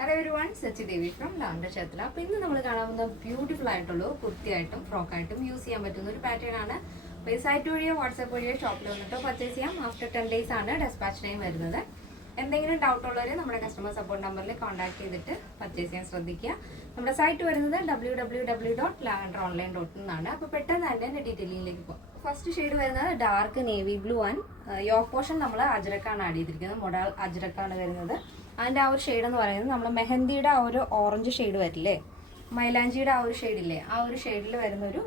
Hello ഒരു one Sachi Devi from Lander ക്ഷേത്ര അപ്പോൾ ഇന്ന് നമ്മൾ കാണാവുന്ന ബ്യൂട്ടിഫുൾ ആയിട്ടുള്ള കുർത്തിയായിട്ടും ഫ്രോക്കായിട്ടും യൂസ് ചെയ്യാൻ പറ്റുന്ന ഒരു പാറ്റേൺ ആണ്. അപ്പോൾ ഈ സൈറ്റ് വഴിയോ വാട്സാപ്പ് വഴിയോ ഷോപ്പിൽ വന്നിട്ടോ പർച്ചേസ് ചെയ്യാം. ആഫ്റ്റർ ടെൻ ഡേയ്സ് ആണ് ഡെസ്പാച്ച് ടൈം വരുന്നത്. എന്തെങ്കിലും ഡൗട്ട് ഉള്ളവർ നമ്മുടെ കസ്റ്റമർ സപ്പോർട്ട് നമ്പറിൽ കോൺടാക്ട് ചെയ്തിട്ട് പർച്ചേസ് ചെയ്യാൻ ശ്രദ്ധിക്കുക. നമ്മുടെ സൈറ്റ് വരുന്നത് W W W dot Lander online dot എന്നാണ് അപ്പോൾ പെട്ടെന്ന് തന്നെ ഡീറ്റെയിലിംഗിലേക്ക് പോകും ഫസ്റ്റ് ഷെയ്ഡ് വരുന്നത് dark navy blue and yoke portion നമ്മൾ അജ്രക്കാണ് ആഡ് ചെയ്തിരിക്കുന്നത്. മൊഡാൾ അജ്രക്കാണ് വരുന്നത്. അതിന്റെ ആ ഒരു ഷെയ്ഡ് എന്ന് പറയുന്നത് നമ്മൾ മെഹന്തിയുടെ ആ ഒരു ഓറഞ്ച് ഷെയ്ഡ് വരില്ലേ? മൈലാഞ്ചിയുടെ ആ ഒരു ഷെയ്ഡില്ലേ ആ ഒരു ഷെയ്ഡിൽ വരുന്ന ഒരു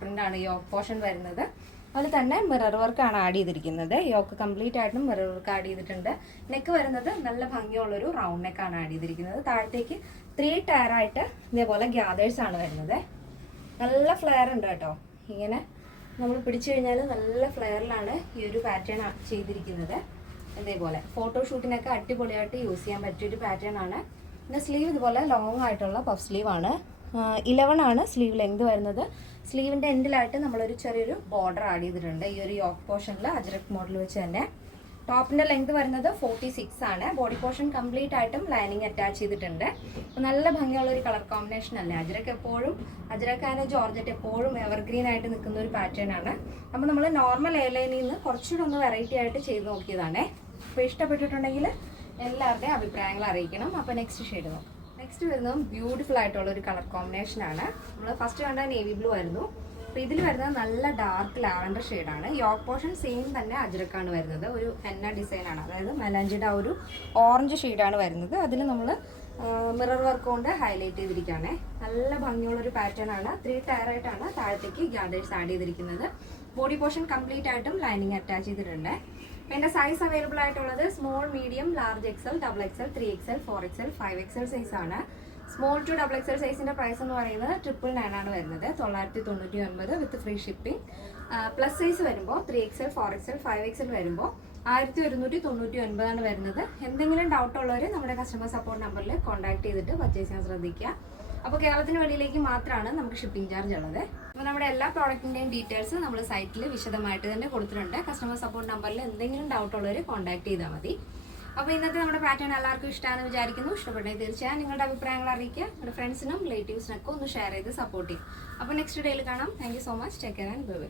പ്രിന്റ് ആണ് യോക്ക് പോർഷൻ വരുന്നത്. അതുപോലെ തന്നെ മിറർ വർക്കാണ് ആഡ് ചെയ്തിരിക്കുന്നത്. യോക്ക് കംപ്ലീറ്റ് ആയിട്ടും മിറർ വർക്ക് ആഡ് ചെയ്തിട്ടുണ്ട്. നെക്ക് വരുന്നത് നല്ല ഭംഗിയുള്ളൊരു റൗണ്ട് നെക്കാണ് ആഡ് ചെയ്തിരിക്കുന്നത്. താഴത്തേക്ക് ത്രീ ടയറായിട്ട് ഇതേപോലെ ഗ്യാദേഴ്സ് ആണ് വരുന്നത്. നല്ല ഫ്ലെയർ ഉണ്ട് കേട്ടോ. ഇങ്ങനെ നമ്മൾ പിടിച്ചു കഴിഞ്ഞാൽ നല്ല ഫ്ലെയറിലാണ് ഈ ഒരു പാറ്റേൺ ചെയ്തിരിക്കുന്നത്. ഇതേപോലെ. ഫോട്ടോഷൂട്ടിനൊക്കെ അടിപൊളിയായിട്ട് യൂസ് ചെയ്യാൻ പറ്റിയൊരു പാറ്റേൺ ആണ്. പിന്നെ സ്ലീവ് ഇതുപോലെ ലോങ് ആയിട്ടുള്ള പഫ് സ്ലീവ് ആണ്. ഇലവൺ ആണ് സ്ലീവ് ലെങ്ത് വരുന്നത്. സ്ലീവിന്റെ എൻഡിലായിട്ട് നമ്മളൊരു ചെറിയൊരു ബോർഡർ ആഡ് ചെയ്തിട്ടുണ്ട്. ഈ ഒരു യോക്ക് പോർഷനിൽ അജ്രക് മോഡൽ വെച്ച് തന്നെ. ടോപ്പിന്റെ ലെങ്ത് വരുന്നത് ഫോർട്ടി സിക്സ് ആണ്. ബോഡി പോർഷൻ കംപ്ലീറ്റ് ആയിട്ടും ലൈനിങ് അറ്റാച്ച് ചെയ്തിട്ടുണ്ട്. നല്ല ഭംഗിയുള്ള ഒരു കളർ കോമ്പിനേഷൻ അല്ലേ? അജ്രക്ക് എപ്പോഴും അജ്രക്ക് ആൻഡ് ജോർജറ്റ് എപ്പോഴും എവർഗ്രീൻ ആയിട്ട് നിൽക്കുന്ന ഒരു പാറ്റേൺ ആണ്. അപ്പോൾ നമ്മൾ നോർമൽ എയർലൈനിൽ നിന്ന് കുറച്ചുകൂടെ ഒന്ന് വെറൈറ്റി ആയിട്ട് ചെയ്ത് നോക്കിയതാണേ. അപ്പോൾ ഇഷ്ടപ്പെട്ടിട്ടുണ്ടെങ്കിൽ എല്ലാവരുടെയും അഭിപ്രായങ്ങൾ അറിയിക്കണം. അപ്പോൾ നെക്സ്റ്റ് ഷെയ്ഡ് നോക്കാം നെക്സ്റ്റ് വരുന്നത് ബ്യൂട്ടിഫുൾ ആയിട്ടുള്ള ഒരു കളർ കോമ്പിനേഷൻ ആണ്. നമ്മൾ ഫസ്റ്റ് കണ്ട നേവി ബ്ലൂ ആയിരുന്നു. അപ്പോൾ ഇതിൽ വരുന്നത് നല്ല ഡാർക്ക് ലാവൻഡർ ഷെയ്ഡാണ് യോക്ക് പോർഷൻ സെയിം തന്നെ അജ്രക്കാണ് വരുന്നത്. ഒരു എന്ന ഡിസൈൻ ആണ്. അതായത് മെലാഞ്ചിയുടെ ഒരു ഓറഞ്ച് ഷെയ്ഡാണ് വരുന്നത്. അതിൽ നമ്മൾ മിറർ വർക്ക് കൊണ്ട് ഹൈലൈറ്റ് ചെയ്തിരിക്കുകയാണ്. നല്ല ഭംഗിയുള്ള ഒരു പാറ്റേൺ ആണ്. ത്രീ ടയർ ആയിട്ടാണ് താഴത്തേക്ക് ഗ്യാഡേഴ്സ് ആഡ് ചെയ്തിരിക്കുന്നത്. ബോഡി പോർഷൻ കംപ്ലീറ്റ് ആയിട്ടും ലൈനിങ് അറ്റാച്ച് ചെയ്തിട്ടുണ്ട്. എന്റെ സൈസ് അവൈലബിൾ ആയിട്ടുള്ളത് small medium large XL double XL three XL four XL five XL size ആണ്. സ്മോൾ ടു ഡബിൾ എക്സൽ സൈസിന്റെ പ്രൈസ് എന്ന് പറയുന്നത് ട്രിപ്പിൾ നയൻ ആണ് വരുന്നത്. തൊള്ളായിരത്തി തൊണ്ണൂറ്റി ഒൻപത് with free shipping plus size വരുമ്പോൾ three XL four XL five XL വരുമ്പോൾ ആയിരത്തി ഒരുന്നൂറ്റി തൊണ്ണൂറ്റി ഒൻപതാണ് വരുന്നത്. എന്തെങ്കിലും ഡൗട്ട് ഉള്ളവർ നമ്മുടെ കസ്റ്റമർ സപ്പോർട്ട് നമ്പറിൽ കോൺടാക്ട് ചെയ്തിട്ട് പർച്ചേസ് ചെയ്യാൻ ശ്രദ്ധിക്കുക. അപ്പോൾ കേരളത്തിന് വെളിയിലേക്ക് മാത്രമാണ് നമുക്ക് ഷിപ്പിംഗ് ചാർജ് ഉള്ളത്. അപ്പോൾ നമ്മുടെ എല്ലാ പ്രോഡക്റ്റിന്റെയും ഡീറ്റെയിൽസ് നമ്മൾ സൈറ്റിൽ വിശദമായിട്ട് തന്നെ കൊടുത്തിട്ടുണ്ട്. കസ്റ്റമർ സപ്പോർട്ട് നമ്പറിൽ എന്തെങ്കിലും ഡൗട്ട് ഉള്ളവർ കോൺടാക്ട് ചെയ്താൽ മതി. അപ്പോൾ ഇന്നത്തെ നമ്മുടെ പാറ്റേൺ എല്ലാവർക്കും ഇഷ്ടമാണെന്ന് വിചാരിക്കുന്നു. ഇഷ്ടപ്പെട്ടെങ്കിൽ തീർച്ചയായും നിങ്ങളുടെ അഭിപ്രായങ്ങൾ അറിയിക്കുക. നിങ്ങളുടെ ഫ്രണ്ട്സിനും റിലേറ്റീവ്സിനൊക്കെ ഒന്ന് ഷെയർ ചെയ്ത് സപ്പോർട്ട് ചെയ്യും അപ്പോൾ നെക്സ്റ്റ് ഡേയിൽ കാണാം. Thank so much take care and bye